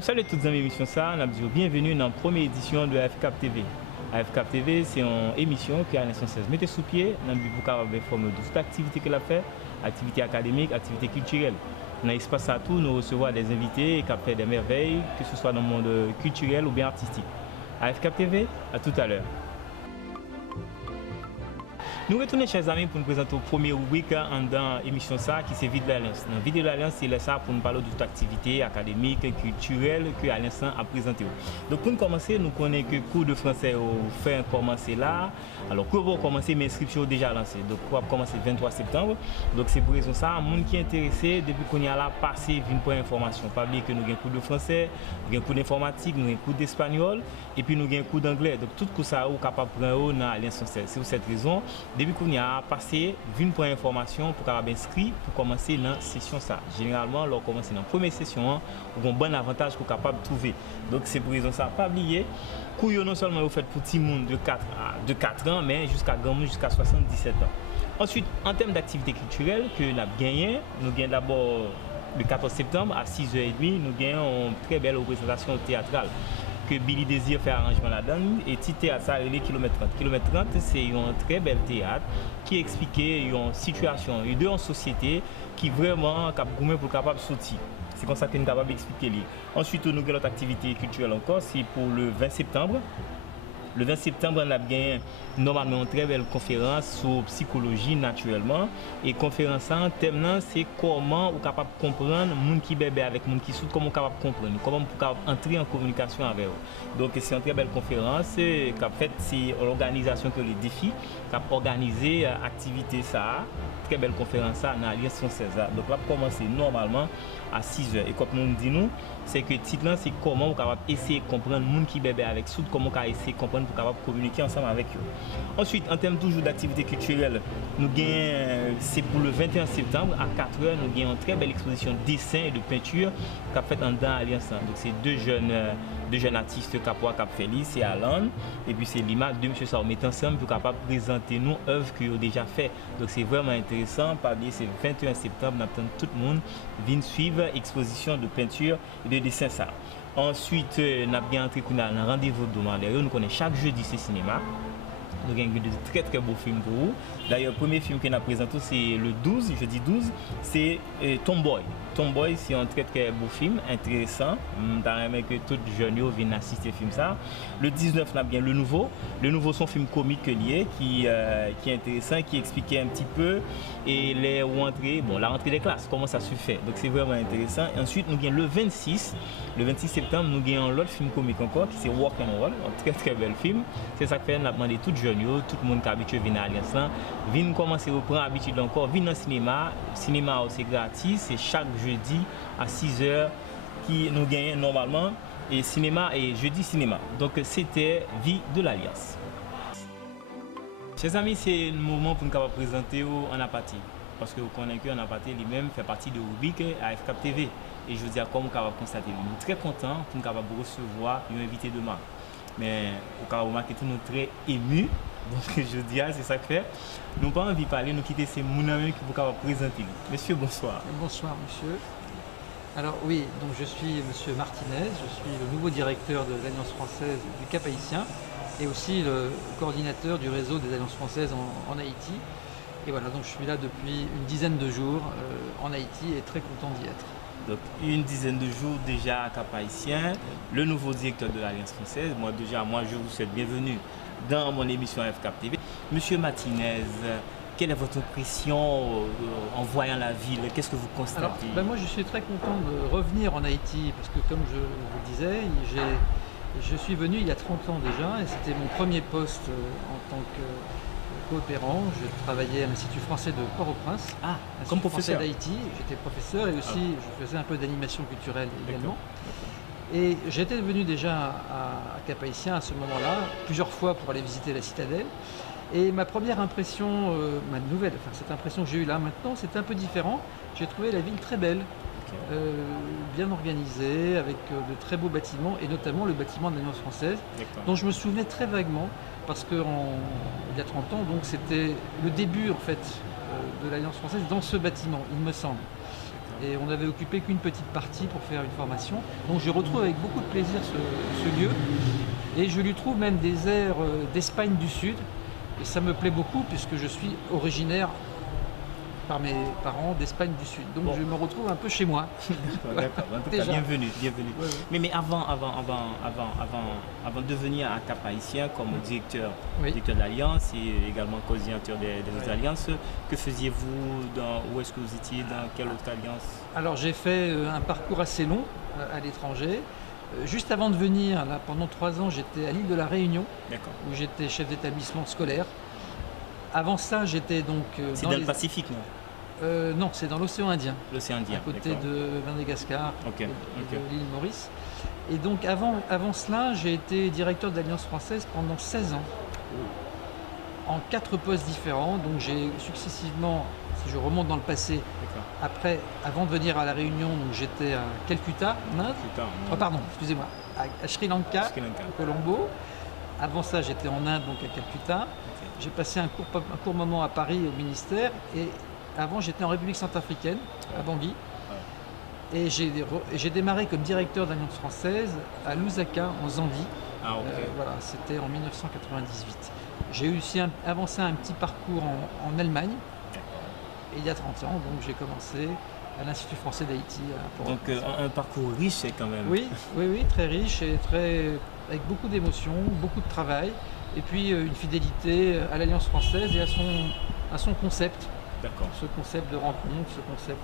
Salut toutes les émissions ça, nous bienvenue dans la première édition de AFCAP TV. AFCAP TV, c'est une émission qui a l'instant 16 mettez sous pied, dans le but pour informer de toute activité qu'elle a fait, activité académique, activité culturelle. Dans l'espace à tout, nous recevons des invités qui ont fait des merveilles, que ce soit dans le monde culturel ou bien artistique. AFCAP TV, à tout à l'heure. Nous retournons, chers amis, pour nous présenter au premier rubrique dans l'émission ça qui c'est Vide l'Alliance. Dans Vide l'Alliance, c'est ça pour nous parler de toute activité académique, culturelle que l'Alliance a présentée. Donc pour nous commencer, nous connaissons que le cours de français fait commencer là. Alors pour vous commencer, l'inscription est déjà lancée. Donc on va commencer le 23 septembre. Donc c'est pour raison ça, les gens qui sont intéressés, depuis qu'on y a là, passé une pour information. Pas oublier que nous avons un cours de français, nous avons un cours d'informatique, nous avons un cours d'espagnol et puis nous avons un cours d'anglais. Donc tout ça, vous capable de prendre dans l'Alliance française. C'est pour cette raison. Depuis qu'on a passé une pour information pour avoir inscrit pour commencer dans la session ça. Généralement, lorsqu'on commence dans la première session, on a un bon avantage qu'on est capable de trouver. Donc c'est pour raison ça. Pas oublier, couillon non seulement vous faites pour petit monde de 4 ans, mais jusqu'à 77 ans. Ensuite, en termes d'activité culturelle que nous avons gagné, nous gagnons d'abord le 14 septembre à 6h30, nous gagnons une très belle représentation théâtrale que Billy Désir fait arrangement là-dedans et petit théâtre ça les kilomètres 30. Kilomètre 30 c'est un très bel théâtre qui explique une situation, une société qui vraiment cap gourmet pour capable sortir. C'est comme ça que nous sommes capables d'expliquer. Ensuite, nous avons notre activité culturelle encore, c'est pour le 20 septembre. Le 20 septembre, on a gagné normalement une très belle conférence sur psychologie naturellement. Et conférence en thème, c'est comment on est capable de comprendre les gens qui bébé avec les gens qui soutent, comment on est capable de comprendre, comment on est capable d'entrer en communication avec eux. Donc c'est une très belle conférence. En fait, c'est l'organisation que les défis, qui a organisé l'activité ça. Très belle conférence ça dans l'Alliance française. Donc là, commencer normalement à 6h. Et comme nous disons, c'est que le titre c'est comment on est capable d'essayer de comprendre les gens qui bébé avec soutent, comment on est essayer de comprendre pour capable communiquer ensemble avec eux. Ensuite, en termes toujours d'activité culturelle, nous gagnons, c'est pour le 21 septembre à 4h, nous gagnons une très belle exposition de dessin et de peinture qu'a fait en dans l'Alliance. Donc c'est deux jeunes artistes qui ont fait c'est Alan et puis c'est Lima, deux monsieur ça met ensemble pour capable présenter nos œuvres qu'ils ont déjà fait. Donc c'est vraiment intéressant. Par c'est le 21 septembre, nous attendons tout le monde vient suivre l'exposition de peinture et de dessin ça. Ensuite, nous avons bien entré dans un rendez-vous hebdomadaire. Nous connaissons chaque jeudi ce cinéma. Nous avons de très très beaux films pour vous. D'ailleurs, le premier film que nous présentons, c'est le 12, jeudi 12, c'est Tomboy. Tomboy, c'est un très très beau film, intéressant. J'aimerais que tous les jeunes viennent assister au film ça. Le 19, nous avons bien le nouveau. Le nouveau, c'est un film comique lié qui est intéressant, qui explique un petit peu et la rentrée des classes, comment ça se fait. Donc c'est vraiment intéressant. Et ensuite, nous avons le 26 septembre, nous avons l'autre film comique encore, qui c'est Walk and Roll, un très très bel film. C'est ça que fait, nous avons demandé tous les jeunes, tout le monde qui est habitué à venir à l'Alliance, viennent commencer à reprendre l'habitude encore, viennent dans le cinéma. Le cinéma c'est gratis, c'est chaque jeudi à 6h qui nous gagnons normalement. Et cinéma et jeudi cinéma. Donc c'était Vie de l'Alliance. Chers amis, c'est le moment pour nous présenter en apathie. Parce que vous connaissez qu'en apathie lui-même fait partie de rubrique AFCAP TV. Et je vous dis à quoi nous avons constaté. Nous sommes très contents pour nous recevoir un invité de marque. Mais vous avez remarqué que nous sommes très émus. Donc je dis, c'est ça que fait. Nous n'avons pas envie de parler, nous quitter ces mounamés qui vous présenter. Monsieur, bonsoir. Bonsoir, monsieur. Alors oui, donc je suis monsieur Martinez, je suis le nouveau directeur de l'Alliance française du Cap Haïtien et aussi le coordinateur du réseau des Alliances françaises en Haïti. Et voilà, donc je suis là depuis une dizaine de jours en Haïti et très content d'y être. Donc une dizaine de jours déjà à Cap Haïtien, le nouveau directeur de l'Alliance française. Moi je vous souhaite bienvenue dans mon émission AFCAP TV. Monsieur Martinez, quelle est votre impression en voyant la ville? Qu'est-ce que vous constatez? Alors, moi je suis très content de revenir en Haïti parce que comme je vous disais, je suis venu il y a 30 ans déjà et c'était mon premier poste en tant que coopérant. Je travaillais à l'Institut français de Port-au-Prince, comme professeur d'Haïti. J'étais professeur et aussi je faisais un peu d'animation culturelle également. Et j'étais venu déjà à Cap Haïtien à ce moment-là, plusieurs fois pour aller visiter la citadelle. Et ma première impression, cette impression que j'ai eue là maintenant, c'était un peu différent. J'ai trouvé la ville très belle, bien organisée, avec de très beaux bâtiments, et notamment le bâtiment de l'Alliance française, dont je me souvenais très vaguement parce que il y a 30 ans, donc c'était le début en fait de l'Alliance française dans ce bâtiment, il me semble. Et on n'avait occupé qu'une petite partie pour faire une formation. Donc je retrouve avec beaucoup de plaisir ce lieu. Et je lui trouve même des airs d'Espagne du Sud. Et ça me plaît beaucoup puisque je suis originaire par mes parents d'Espagne du Sud. Donc je me retrouve un peu chez moi. D'accord, en tout cas, bienvenue. Ouais. Mais avant de venir à Cap-Haïtien comme directeur de l'Alliance et également coordinateur des autres alliances, que faisiez-vous, où est-ce que vous étiez, dans quelle autre alliance? Alors j'ai fait un parcours assez long à l'étranger. Juste avant de venir, là, pendant 3 ans, j'étais à l'île de la Réunion, où j'étais chef d'établissement scolaire. Avant ça, j'étais donc... c'est dans le Pacifique, non? Non, c'est dans l'océan Indien. L'océan Indien, à côté de Madagascar, de l'île Maurice. Et donc avant cela, j'ai été directeur de l'Alliance française pendant 16 ans, en 4 postes différents. Donc j'ai successivement, si je remonte dans le passé, avant de venir à la Réunion, donc j'étais à Calcutta, en Inde. Pardon, excusez-moi, à Sri Lanka, au Colombo. Avant ça, j'étais en Inde, donc à Calcutta. J'ai passé un court moment à Paris au ministère et avant j'étais en République centrafricaine, à Bangui. Et j'ai démarré comme directeur d'Alliance française à Lusaka en Zambie. Voilà, c'était en 1998. J'ai aussi avancé un petit parcours en Allemagne. Et il y a 30 ans, donc j'ai commencé à l'Institut français d'Haïti. Donc un parcours riche quand même. Oui, très riche et avec beaucoup d'émotions, beaucoup de travail. Et puis une fidélité à l'Alliance française et à son concept. D'accord. Ce concept de rencontre, ce concept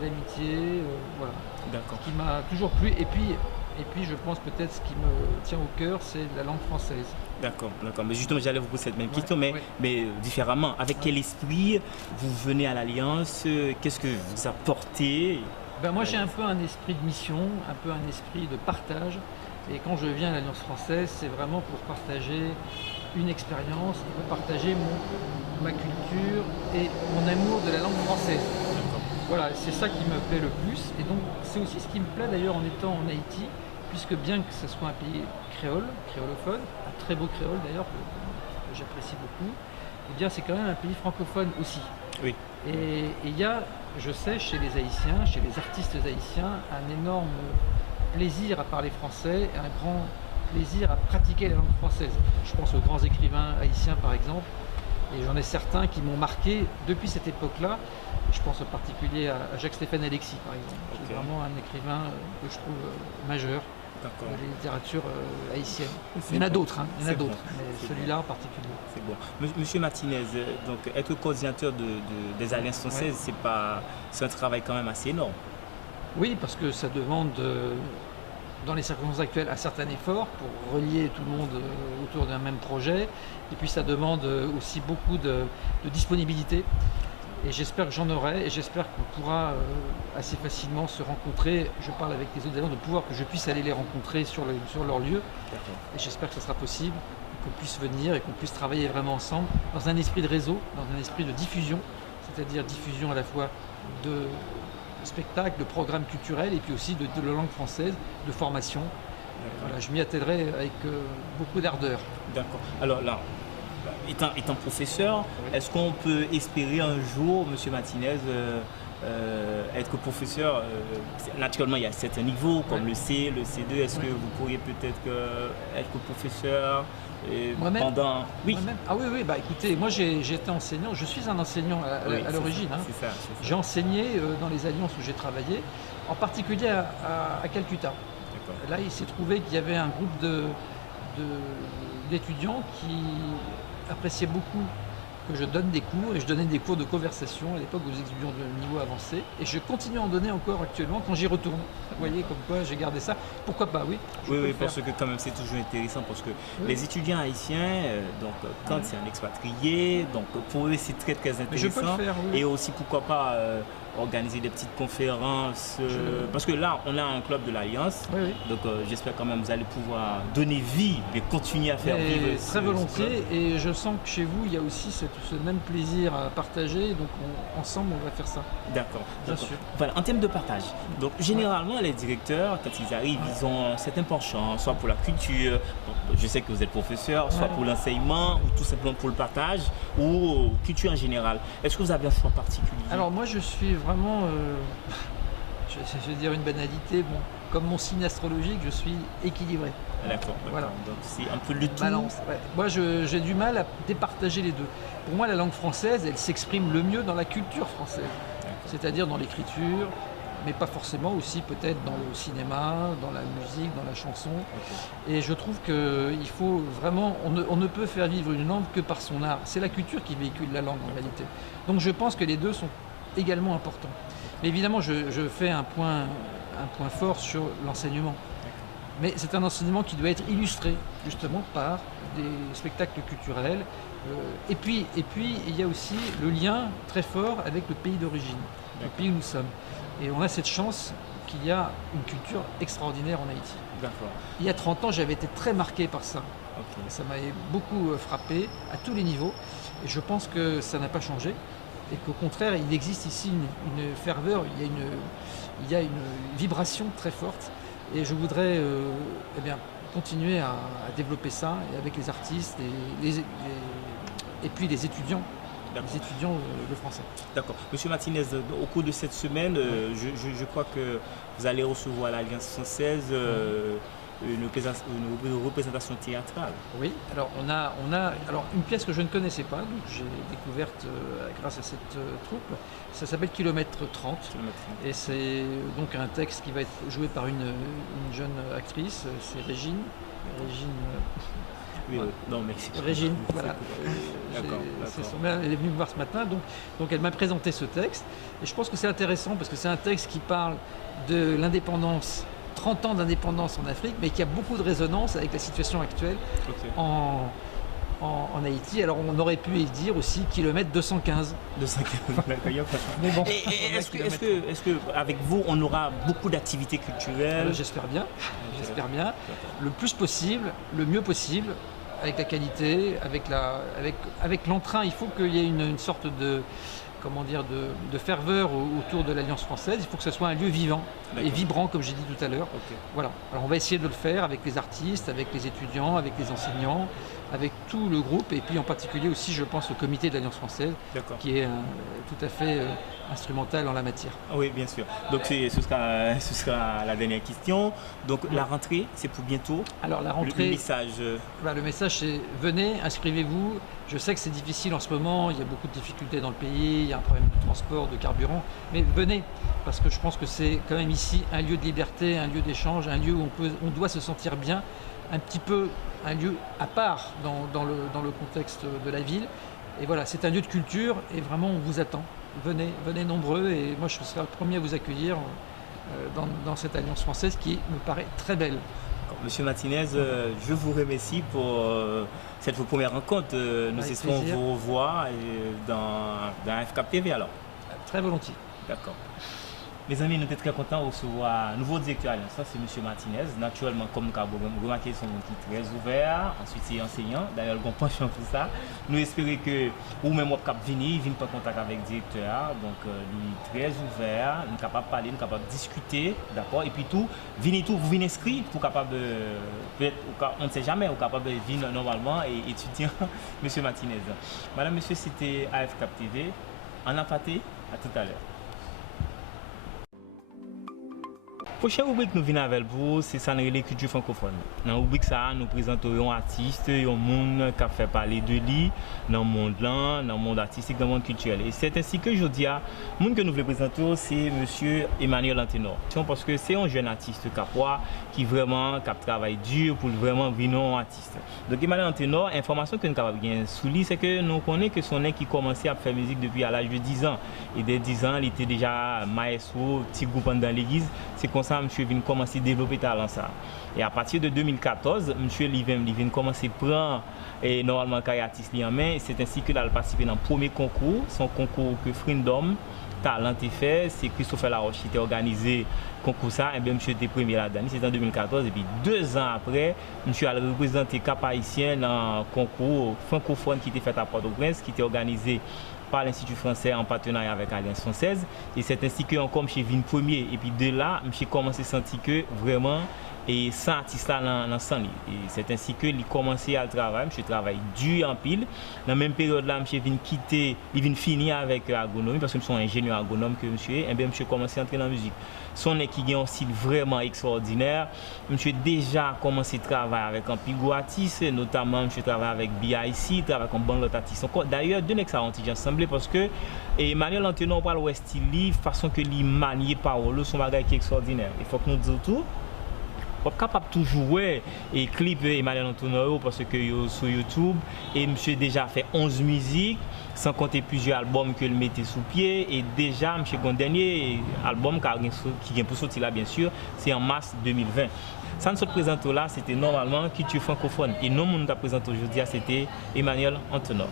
d'amitié, voilà. D'accord. Qui m'a toujours plu. Et puis je pense peut-être ce qui me tient au cœur, c'est la langue française. D'accord. Mais justement, j'allais vous poser cette même question, mais différemment. Avec quel esprit vous venez à l'Alliance? Qu'est-ce que vous apportez? Moi, j'ai un peu un esprit de mission, un peu un esprit de partage. Et quand je viens à l'Alliance française, c'est vraiment pour partager une expérience, pour partager ma culture et mon amour de la langue française. Voilà, c'est ça qui me plaît le plus. Et donc, c'est aussi ce qui me plaît d'ailleurs en étant en Haïti, puisque bien que ce soit un pays créolophone, un très beau créole d'ailleurs, que j'apprécie beaucoup, eh bien c'est quand même un pays francophone aussi. Oui. Et il y a, je sais, chez les Haïtiens, chez les artistes haïtiens, un énorme plaisir à parler français, un grand plaisir à pratiquer la langue française. Je pense aux grands écrivains haïtiens par exemple, et j'en ai certains qui m'ont marqué depuis cette époque-là. Je pense en particulier à Jacques-Stéphane Alexis par exemple, qui est vraiment un écrivain que je trouve majeur de la littérature haïtienne. Il y en a d'autres, mais celui-là en particulier. C'est bon. Monsieur Martinez, donc être coordinateur des Alliances françaises, c'est un travail quand même assez énorme. Oui, parce que ça demande, dans les circonstances actuelles, un certain effort pour relier tout le monde autour d'un même projet. Et puis ça demande aussi beaucoup de disponibilité. Et j'espère que j'en aurai, et j'espère qu'on pourra assez facilement se rencontrer. Je parle avec les autres alliances, que je puisse aller les rencontrer sur leur lieu. Et j'espère que ce sera possible, qu'on puisse venir et qu'on puisse travailler vraiment ensemble dans un esprit de réseau, dans un esprit de diffusion, c'est-à-dire diffusion à la fois de spectacles, de programmes culturels et puis aussi de la langue française, de formation. Voilà, je m'y attellerai avec beaucoup d'ardeur. D'accord. Alors là, étant professeur, est-ce qu'on peut espérer un jour, Monsieur Martinez, être professeur? Naturellement, il y a certains niveaux comme le C, le C2. Est-ce que vous pourriez peut-être être professeur pendant... Oui. Oui. Écoutez, moi j'ai été enseignant. Je suis un enseignant à l'origine. C'est ça. J'ai enseigné dans les alliances où j'ai travaillé, en particulier à Calcutta. Là, il s'est trouvé qu'il y avait un groupe d'étudiants qui appréciaient beaucoup que je donne des cours, et je donnais des cours de conversation à l'époque aux étudiants de niveau avancé, et je continue à en donner encore actuellement quand j'y retourne. Vous voyez, comme quoi j'ai gardé ça. Pourquoi pas, oui. Oui, parce que quand même c'est toujours intéressant, parce que les étudiants haïtiens, quand c'est un expatrié, donc pour eux c'est très très intéressant. Mais je peux le faire, oui. Et aussi pourquoi pas organiser des petites conférences parce que là, on a un club de l'Alliance. Oui, oui. Donc, j'espère quand même que vous allez pouvoir donner vie et continuer à faire vivre très volontiers. Et je sens que chez vous, il y a aussi ce même plaisir à partager. Donc, ensemble, on va faire ça. D'accord. Bien sûr. Voilà, en termes de partage. Donc, généralement, les directeurs, quand ils arrivent, ils ont un certain penchant, soit pour la culture, je sais que vous êtes professeur, soit pour l'enseignement, ou tout simplement pour le partage, ou culture en général. Est-ce que vous avez un choix particulier? Alors, moi, je suis vraiment, je vais dire une banalité, bon, comme mon signe astrologique, je suis équilibré. D'accord. Voilà. Donc, c'est un peu le tout. Balance. Ouais. Moi, j'ai du mal à départager les deux. Pour moi, la langue française, elle s'exprime le mieux dans la culture française, c'est-à-dire dans l'écriture, mais pas forcément aussi peut-être dans le cinéma, dans la musique, dans la chanson. Et je trouve qu'il faut vraiment, on ne peut faire vivre une langue que par son art. C'est la culture qui véhicule la langue en réalité. Donc je pense que les deux sont également importants. Mais évidemment, je fais un point fort sur l'enseignement. Mais c'est un enseignement qui doit être illustré justement par des spectacles culturels. Et puis, il y a aussi le lien très fort avec le pays d'origine, le pays où nous sommes. Et on a cette chance qu'il y a une culture extraordinaire en Haïti. D'accord. Il y a 30 ans, j'avais été très marqué par ça. Ça m'avait beaucoup frappé à tous les niveaux. Et je pense que ça n'a pas changé. Et qu'au contraire, il existe ici une ferveur, il y a une vibration très forte. Et je voudrais continuer à développer ça et avec les artistes et puis les étudiants. Les étudiants de français. D'accord. Monsieur Martinez, au cours de cette semaine, je crois que vous allez recevoir à l'Alliance française une représentation théâtrale. Oui, alors on a une pièce que je ne connaissais pas, donc j'ai découverte grâce à cette troupe. Ça s'appelle Kilomètre 30. Et c'est donc un texte qui va être joué par une jeune actrice, c'est Régine. Oui, non, mais Régine, voilà. Elle est venue me voir ce matin, donc elle m'a présenté ce texte. Et je pense que c'est intéressant parce que c'est un texte qui parle de l'indépendance, 30 ans d'indépendance en Afrique, mais qui a beaucoup de résonance avec la situation actuelle en Haïti. Alors on aurait pu y dire aussi kilomètre 215. 215, mais bon. Est-ce que avec vous, on aura beaucoup d'activités culturelles? J'espère bien. Le plus possible, le mieux possible, avec la qualité, avec l'entrain. Il faut qu'il y ait une sorte de ferveur autour de l'Alliance française. Il faut que ce soit un lieu vivant et vibrant, comme j'ai dit tout à l'heure. Voilà. Alors on va essayer de le faire avec les artistes, avec les étudiants, avec les enseignants, avec tout le groupe, et puis en particulier aussi, je pense, au comité de l'Alliance française, qui est tout à fait instrumental en la matière. Oui, bien sûr. Donc ce sera la dernière question. Donc la rentrée, c'est pour bientôt. Alors la rentrée, le message c'est venez, inscrivez-vous. Je sais que c'est difficile en ce moment, il y a beaucoup de difficultés dans le pays, il y a un problème de transport, de carburant, mais venez, parce que je pense que c'est quand même ici un lieu de liberté, un lieu d'échange, un lieu où on doit se sentir bien, un petit peu un lieu à part dans le contexte de la ville. Et voilà, c'est un lieu de culture et vraiment on vous attend. Venez nombreux et moi je serai le premier à vous accueillir dans cette Alliance française qui me paraît très belle. Monsieur Martinez, je vous remercie pour cette première rencontre. Nous espérons vous revoir dans FCAP TV alors. Très volontiers. D'accord. Mes amis, nous sommes très contents de recevoir un nouveau directeur à l'Alliance, c'est M. Martinez. Naturellement, comme nous avons remarqué, son qui est très ouvert, ensuite c'est enseignant, d'ailleurs, il y a un penchant pour ça. Nous espérons que vous-même, vous pouvez venir en contact avec le directeur, donc il est très ouvert, nous sommes capables de parler, nous sommes capables de discuter, d'accord. Et puis tout, vous venez inscrit pour capable, peut-être, on ne sait jamais, vous capable de venir normalement et étudier M. Martinez. Madame, monsieur, c'était AFCAP TV. En aparté, à tout à l'heure. Prochaine rubrique nous venons avec vous, c'est ça les culture francophone. Dans la rubrique ça, nous présentons un artiste, un monde qui a fait parler de lui dans le monde là, dans le monde artistique, dans le monde culturel. Et c'est ainsi que je dis à le monde que nous voulons présenter, c'est monsieur Emmanuel Antenor. Parce que c'est un jeune artiste capois qui vraiment travaille dur pour vraiment devenir un artiste. Donc Emmanuel Antenor, information que nous avons bien sous lui, c'est que nous connaissons que son qui commençait à faire musique depuis à l'âge de 10 ans. Et dès 10 ans, il était déjà maestro, petit groupe dans l'église. C'est comme ça monsieur vient commencer à développer talent ça. Et à partir de 2014, monsieur vient commencer à prendre normalement carrière artiste en main. C'est ainsi qu'il a participé dans le premier concours, son concours que Freedom talent est fait, c'est Christopher Laroche qui était organisé concours ça, et bien monsieur était premier là-dedans, c'était en 2014, et puis 2 ans après, monsieur a représenté Cap Haïtien dans un concours francophone qui était fait à Port-au-Prince, qui était organisé par l'Institut français en partenariat avec Alliance française, et c'est ainsi que encore monsieur vient premier, et puis de là, monsieur commencé à sentir que vraiment, et sans artiste là dans sang et c'est ainsi que il commencé à travailler, monsieur travaille dur en pile. Dans la même période là, monsieur vient quitter, il vient finir avec agronomie parce que monsieur est ingénieur agronome que monsieur et bien monsieur commencé à entrer dans la musique. Son équipe a un style vraiment extraordinaire. Monsieur déjà commencé à travailler avec un pile gros artiste, notamment monsieur travaille avec BIC, travaille avec un bon lot artiste. D'ailleurs, deux nèg ça ont ensemble parce que Emmanuel Antonin on parle ouest style, façon que il manier parole, son bagage qui est extraordinaire. Il faut que nous disions tout. On est capable de jouer et clip Emmanuel Antonin parce que sur YouTube et monsieur déjà fait 11 musiques sans compter plusieurs albums que le mettait sous pied et déjà monsieur le dernier album qui vient pour sortir là bien sûr c'est en mars 2020. Ça nous présente là c'était normalement culture francophone et non nous nous présente aujourd'hui c'était Emmanuel Antonin.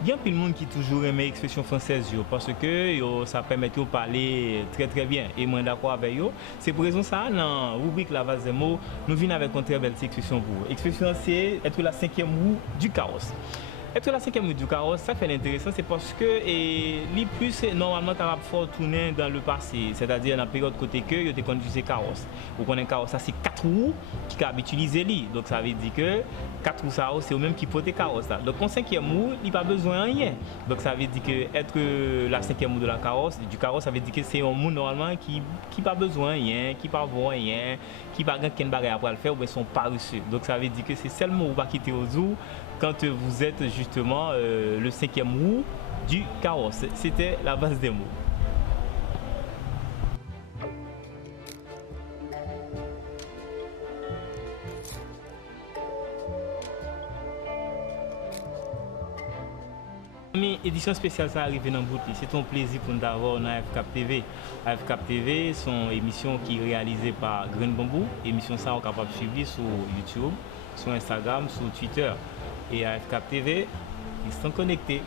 Il y a plein de monde qui toujours aime l'expression française parce que ça permet de parler très très bien et moi d'accord avec eux. C'est pour raison ça dans la rubrique La Vase des mots, nous venons avec une très belle expression pour vous. L'expression c'est être la 5e roue du carrosse. Être la 5e roue du carrosse, ça fait intéressant, c'est parce que les plus normalement capable de tourner dans le passé, c'est-à-dire dans la période côté que ils conduisent carrosse. Vous connaissez carrosse, ça c'est 4 roues qui peuvent utiliser lui. Donc ça veut dire que 4 roues ça c'est eux même qui portent carrosse là. Donc en 5e roue, il pas besoin de rien. Donc ça veut dire que être la 5e roue de la carrosse, du carrosse ça veut dire que c'est un monde normalement qui pas besoin de rien, qui pas voir rien, qui pas gagne quelque bagarre après le faire ou bien sont paresseux. Donc ça veut dire que c'est seulement vous pas quitter au zoo quand vous êtes justement le 5e roue du carrosse. C'était la base des mots. Mais édition spéciale ça arrive dans Boutli. C'est un plaisir pour nous d'avoir dans AFCAP TV. AFCAP TV, c'est une émission qui est réalisée par Green Bamboo. Émission ça on est capable de suivre sur YouTube, sur Instagram, sur Twitter. Et AFCAP TV, ils sont connectés.